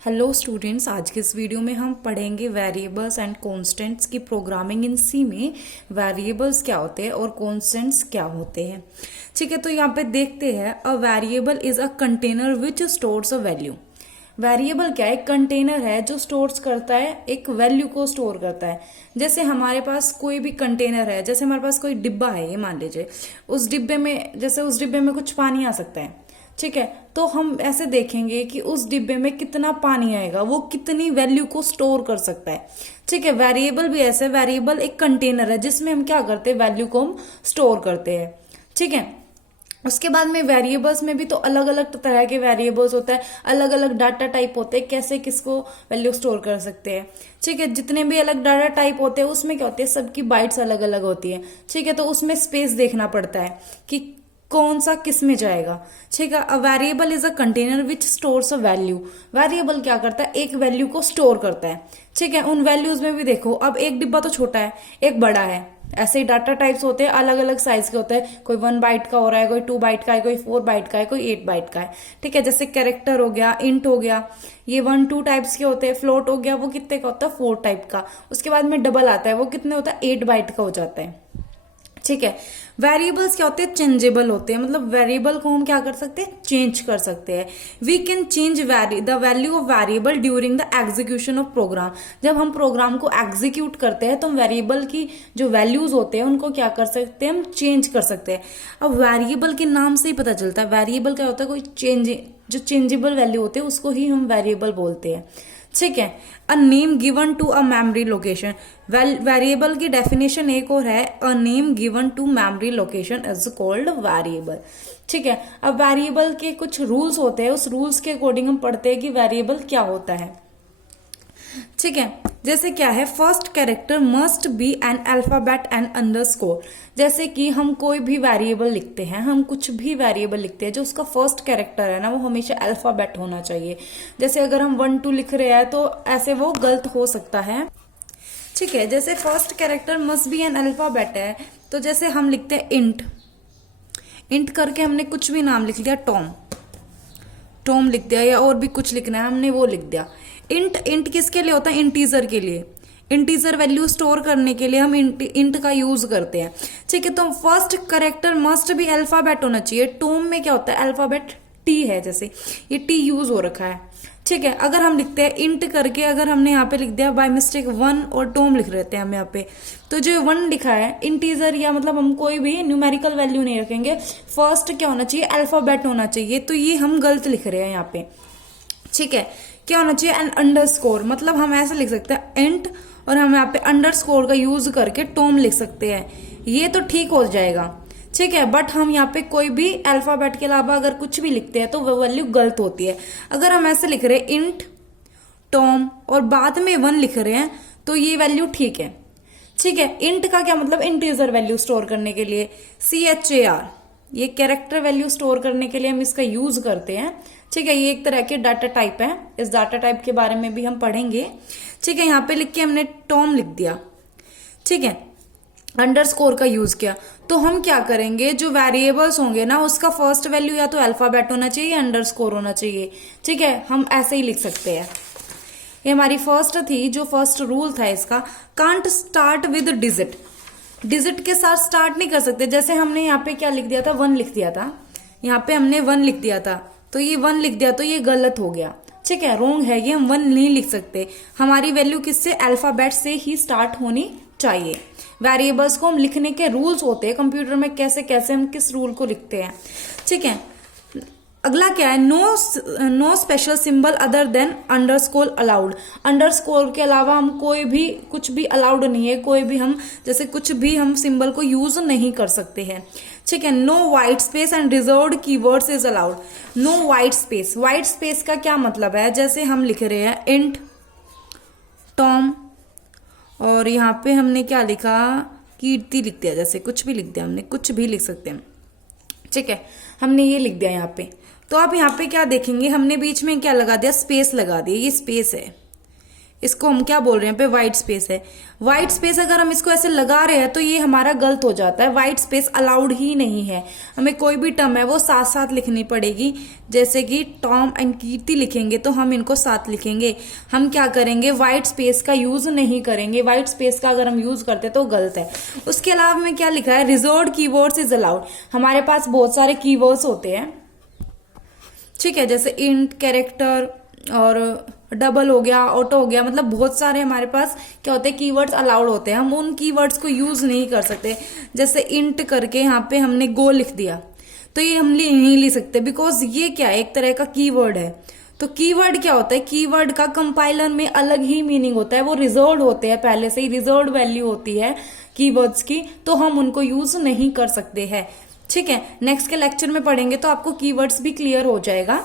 Hello students, आज के इस वीडियो में हम पढ़ेंगे वेरिएबल्स एंड कॉन्स्टेंट्स की प्रोग्रामिंग इन सी में वेरिएबल्स क्या होते हैं और कॉन्स्टेंट्स क्या होते हैं। ठीक है, तो यहाँ पे देखते हैं। A variable is a container which stores a value. Variable क्या है? कंटेनर है जो स्टोर्स करता है, एक वैल्यू को स्टोर करता है। जैसे हमारे पास कोई भी कंटेनर है, जैसे हमारे पास कोई डिब्बा है, ये मान लीजिए। उस डिब्बे में जैसे उस डिब्बे में कुछ पानी आ सकता है। ठीक है, तो हम ऐसे देखेंगे कि उस डिब्बे में कितना पानी आएगा, वो कितनी वैल्यू को स्टोर कर सकता है। ठीक है, वेरिएबल भी ऐसे, वेरिएबल एक कंटेनर है जिसमें हम क्या करते हैं, वैल्यू को हम स्टोर करते हैं। ठीक है, उसके बाद में वेरिएबल्स में भी तो अलग अलग तरह के वेरिएबल्स होता है, अलग अलग डाटा टाइप होते हैं, कैसे किसको वैल्यू स्टोर कर सकते हैं। ठीक है, जितने भी अलग डाटा टाइप होते हैं उसमें क्या होती है, सबकी बाइट्स अलग अलग होती है। ठीक है, तो उसमें स्पेस देखना पड़ता है कि कौन सा किस में जाएगा। ठीक है, a variable is a container which stores a value. Variable क्या करता है, एक वैल्यू को स्टोर करता है। ठीक है, उन वैल्यूज में भी देखो, अब एक डिब्बा तो छोटा है, एक बड़ा है। ऐसे ही डाटा टाइप्स होते हैं, अलग अलग साइज के होते हैं। कोई 1 बाइट का हो रहा है, कोई 2 बाइट का है, कोई 4 बाइट का है, कोई 8 बाइट का है। ठीक है, जैसे कैरेक्टर हो गया, इंट हो गया, ये 1-2 टाइप्स के होते हैं। फ्लोट हो गया, वो कितने का होता है, 4 टाइप का। उसके बाद में डबल आता है, वो कितने होता है, 8 बाइट का हो जाता है। ठीक है, वेरिएबल्स क्या होते हैं, चेंजेबल होते हैं। मतलब वेरिएबल को हम क्या कर सकते हैं, चेंज कर सकते हैं। We can change the value of variable during the execution of program. जब हम प्रोग्राम को एग्जीक्यूट करते हैं तो हम वेरिएबल की जो वैल्यूज होते हैं उनको क्या कर सकते हैं, हम चेंज कर सकते हैं। अब वेरिएबल के नाम से ही पता चलता है वेरिएबल क्या होता है, कोई जो चेंजेबल वैल्यू होते हैं उसको ही हम वेरिएबल बोलते हैं। ठीक है, a name given to a memory location. Variable की डेफिनेशन एक और है, a name given to memory location is called variable. ठीक है, अब वेरिएबल के कुछ रूल्स होते हैं, उस रूल्स के अकॉर्डिंग हम पढ़ते हैं कि वेरिएबल क्या होता है। ठीक है, जैसे क्या है, first character must be an alphabet and underscore. जैसे कि हम कोई भी वेरिएबल लिखते हैं, हम कुछ भी वेरिएबल लिखते हैं, जो उसका फर्स्ट कैरेक्टर है ना, वो हमेशा अल्फाबेट होना चाहिए। जैसे अगर हम 1-2 लिख रहे हैं तो ऐसे वो गलत हो सकता है। ठीक है, जैसे first character must be an alphabet है, तो जैसे हम लिखते हैं इंट। इंट करके हमने कुछ भी नाम लिख दिया, टॉम, टॉम लिख दिया, या और भी कुछ लिखना है हमने वो लिख दिया। इंट इंट किसके लिए होता है, इंटीजर के लिए। इंटीजर वैल्यू स्टोर करने के लिए हम इंट का यूज करते हैं। ठीक है, तो फर्स्ट कैरेक्टर मस्ट भी अल्फाबेट होना चाहिए। टॉम में क्या होता है, अल्फाबेट टी है, जैसे ये टी यूज हो रखा है। ठीक है, अगर हम लिखते हैं इंट करके, अगर हमने यहाँ पे लिख दिया बाय मिस्टेक 1 और टॉम लिख रहे थे हम यहाँ पे, तो जो 1 लिखा है इंटीजर, या मतलब हम कोई भी न्यूमेरिकल वैल्यू नहीं रखेंगे, फर्स्ट क्या होना चाहिए, अल्फाबेट होना चाहिए, तो ये हम गलत लिख रहे हैं यहाँ पे। ठीक है, क्या होना चाहिए, एन अंडरस्कोर। मतलब हम ऐसे लिख सकते हैं इंट और हम यहाँ पे अंडरस्कोर का यूज करके टॉम लिख सकते हैं, ये तो ठीक हो जाएगा। ठीक है, बट हम यहाँ पे कोई भी अल्फाबेट के अलावा अगर कुछ भी लिखते हैं तो वो वैल्यू गलत होती है। अगर हम ऐसे लिख रहे हैं इंट टॉम और बाद में 1 लिख रहे हैं तो ये वैल्यू ठीक है। ठीक है, इंट का क्या मतलब, इंटीजर वैल्यू स्टोर करने के लिए। CHAR, ये कैरेक्टर वैल्यू स्टोर करने के लिए हम इसका यूज करते हैं। ठीक है, ये एक तरह के डाटा टाइप है, इस डाटा टाइप के बारे में भी हम पढ़ेंगे। ठीक है, यहाँ पे लिख के हमने टॉम लिख दिया। ठीक है, अंडरस्कोर का यूज किया, तो हम क्या करेंगे, जो वेरिएबल्स होंगे ना उसका फर्स्ट वैल्यू या तो अल्फाबेट होना चाहिए या अंडरस्कोर होना चाहिए। ठीक है, हम ऐसे ही लिख सकते हैं। ये हमारी फर्स्ट थी, जो फर्स्ट रूल था इसका, can't start with digit. Digit के साथ स्टार्ट नहीं कर सकते। जैसे हमने यहाँ पे क्या लिख दिया था, 1 लिख दिया था, यहाँ पे हमने 1 लिख दिया था, तो ये 1 लिख दिया तो ये गलत हो गया। ठीक है, रॉन्ग है ये, हम 1 नहीं लिख सकते। हमारी वैल्यू किससे, अल्फाबेट से ही स्टार्ट होनी चाहिए। वेरिएबल्स को हम लिखने के रूल्स होते हैं कंप्यूटर में, कैसे कैसे हम किस रूल को लिखते हैं। ठीक है, अगला क्या है, no special symbol other than underscore allowed. Underscore के अलावा हम कोई भी कुछ भी अलाउड नहीं है, कोई भी हम जैसे कुछ भी हम सिंबल को यूज नहीं कर सकते हैं। ठीक है, no white space and reserved keywords is allowed. No white space, white space का क्या मतलब है, जैसे हम लिख रहे हैं इंट टॉम और यहाँ पे हमने क्या लिखा, कीर्ति लिख दिया, जैसे कुछ भी लिख दिया, हमने कुछ भी लिख सकते हैं। ठीक है, हमने ये लिख दिया यहाँ पे, तो आप यहाँ पे क्या देखेंगे, हमने बीच में क्या लगा दिया, स्पेस लगा दिया, ये स्पेस है, इसको हम क्या बोल रहे हैं पे व्हाइट स्पेस है। व्हाइट स्पेस अगर हम इसको ऐसे लगा रहे हैं तो ये हमारा गलत हो जाता है, व्हाइट स्पेस अलाउड ही नहीं है। हमें कोई भी टर्म है वो साथ साथ लिखनी पड़ेगी। जैसे कि टॉम एंड कीर्ति लिखेंगे तो हम इनको साथ लिखेंगे। हम क्या करेंगे, व्हाइट स्पेस का यूज नहीं करेंगे। व्हाइट स्पेस का अगर हम यूज करते तो गलत है। उसके अलावा में क्या लिखा है, रिजर्व्ड कीवर्ड्स इज अलाउड। हमारे पास बहुत सारे कीवर्ड्स होते हैं, ठीक है, जैसे इंट, कैरेक्टर और डबल हो गया, ऑटो हो गया, मतलब बहुत सारे हमारे पास क्या होते हैं कीवर्ड्स अलाउड होते हैं। हम उन कीवर्ड्स को यूज नहीं कर सकते। जैसे इंट करके यहाँ पे हमने गो लिख दिया तो ये हम नहीं लिख सकते, बिकॉज ये क्या है, एक तरह का कीवर्ड है। तो कीवर्ड क्या होता है, कीवर्ड का कंपाइलर में अलग ही मीनिंग होता है, वो रिजर्व्ड होते हैं, पहले से ही रिजर्व्ड वैल्यू होती है कीवर्ड्स की, तो हम उनको यूज नहीं कर सकते हैं। ठीक है, नेक्स्ट के लेक्चर में पढ़ेंगे तो आपको कीवर्ड्स भी क्लियर हो जाएगा।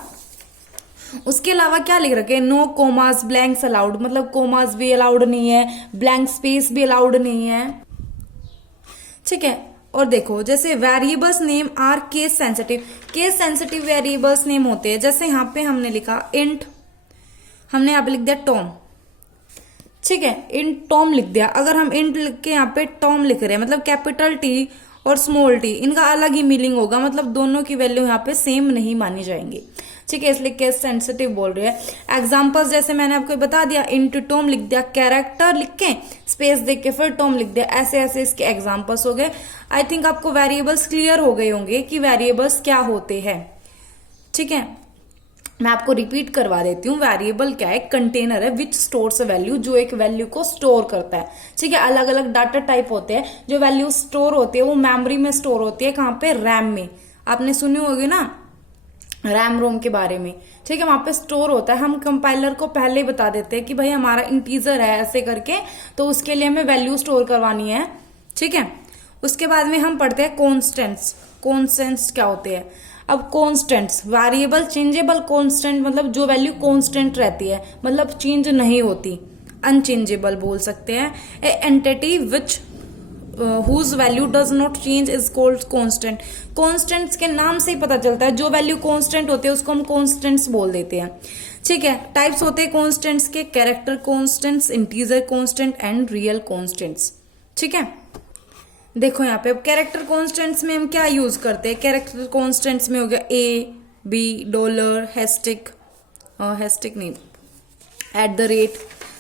उसके अलावा क्या लिख रखे, नो कोमास ब्लैंक्स अलाउड, मतलब कोमास भी अलाउड नहीं है, ब्लैंक स्पेस भी अलाउड नहीं है। ठीक है, और देखो जैसे variables name are case sensitive, case sensitive variables name होते हैं। जैसे यहाँ पे हमने लिखा इंट, हमने यहाँ पे लिख दिया टॉम, ठीक है, इंट टॉम लिख दिया। अगर हम इंट लिख के यहाँ पे टॉम लिख रहे हैं, मतलब कैपिटल टी और स्मॉल टी, इनका अलग ही मीनिंग होगा, मतलब दोनों की वैल्यू यहाँ पे सेम नहीं मानी जाएंगी। ठीक है, इसलिए केस सेंसिटिव बोल रहे हैं। एग्जांपल्स जैसे मैंने आपको बता दिया, इंट टॉम लिख दिया, कैरेक्टर लिख के स्पेस देख के फिर टॉम लिख दिया, ऐसे ऐसे इसके एग्जांपल्स हो गए। आई थिंक आपको वेरिएबल्स क्लियर हो गए होंगे कि वेरिएबल्स क्या होते हैं। ठीक है, मैं आपको रिपीट करवा देती हूँ। वेरिएबल क्या है, कंटेनर है विच स्टोर्स अ वैल्यू, जो एक वैल्यू को स्टोर करता है। ठीक है, अलग अलग डाटा टाइप होते हैं। जो वैल्यू स्टोर होती है वो मेमोरी में स्टोर होती है, कहाँ पे, रैम में। आपने सुनी होगी ना रैम रोम के बारे में। ठीक है, वहां पे स्टोर होता है। हम कंपाइलर को पहले ही बता देते हैं कि भाई हमारा इंटीजर है ऐसे करके, तो उसके लिए हमें वैल्यू स्टोर करवानी है। ठीक है, उसके बाद में हम पढ़ते हैं कॉन्स्टेंट्स। कॉन्स्टेंट्स क्या होते हैं, अब कॉन्स्टेंट्स, वेरिएबल चेंजेबल कॉन्स्टेंट, मतलब जो वैल्यू कॉन्स्टेंट रहती है, मतलब चेंज नहीं होती, अनचेंजेबल बोल सकते हैं। A entity which whose value does not change is called constant। Constants के नाम से ही पता चलता है, जो वैल्यू कॉन्स्टेंट होती है उसको हम कॉन्स्टेंट्स बोल देते हैं। ठीक है, टाइप्स होते हैं कॉन्स्टेंट्स के, character constants, integer constant and real constants. ठीक है, देखो यहाँ पे अब कैरेक्टर कॉन्स्टेंट्स में हम क्या यूज करते हैं। कैरेक्टर कॉन्स्टेंट्स में हो गया A, B, dollar, hashtag, hashtag नहीं, एट द रेट।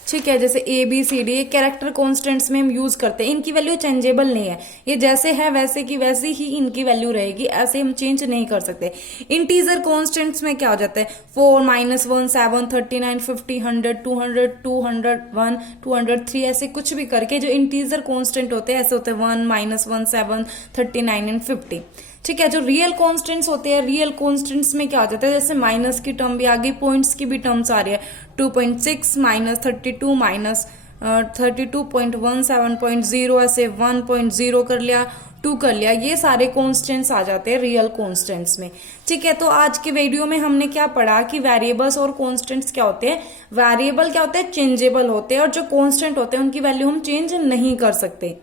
ठीक है, जैसे A B C D, character constants में हम यूज करते हैं। इनकी वैल्यू चेंजेबल नहीं है, ये जैसे है वैसे की वैसी ही इनकी वैल्यू रहेगी, ऐसे हम चेंज नहीं कर सकते। इंटीजर कॉन्स्टेंट्स में क्या हो जाता है, 4, -1, 7, 39, 50, 100, 200, 201, 203, ऐसे कुछ भी करके जो इंटीजर कॉन्स्टेंट होते हैं ऐसे होते हैं, 1, -1, 7, 39 एंड 50। ठीक है, जो रियल कॉन्स्टेंट्स होते हैं, रियल कॉन्स्टेंट्स में क्या हो जाता है, जैसे माइनस की टर्म भी आ गई, पॉइंट्स की भी टर्म्स आ रही है, 2.6 -32 -32.17.0, ऐसे 1.0 कर लिया, 2 कर लिया, ये सारे कॉन्स्टेंट्स आ जाते हैं रियल कॉन्स्टेंट्स में। ठीक है, तो आज के वीडियो में हमने क्या पढ़ा कि वेरिएबल्स और कॉन्स्टेंट्स क्या होते हैं। वेरिएबल क्या होते हैं, चेंजेबल होते हैं, और जो कॉन्स्टेंट होते हैं उनकी वैल्यू हम चेंज नहीं कर सकते।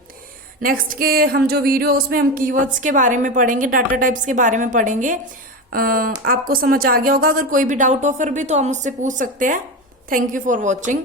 नेक्स्ट के हम जो वीडियो उसमें हम कीवर्ड्स के बारे में पढ़ेंगे, डाटा टाइप्स के बारे में पढ़ेंगे। आपको समझ आ गया होगा। अगर कोई भी डाउट हो फिर भी तो आप मुझसे पूछ सकते हैं। Thank you for watching.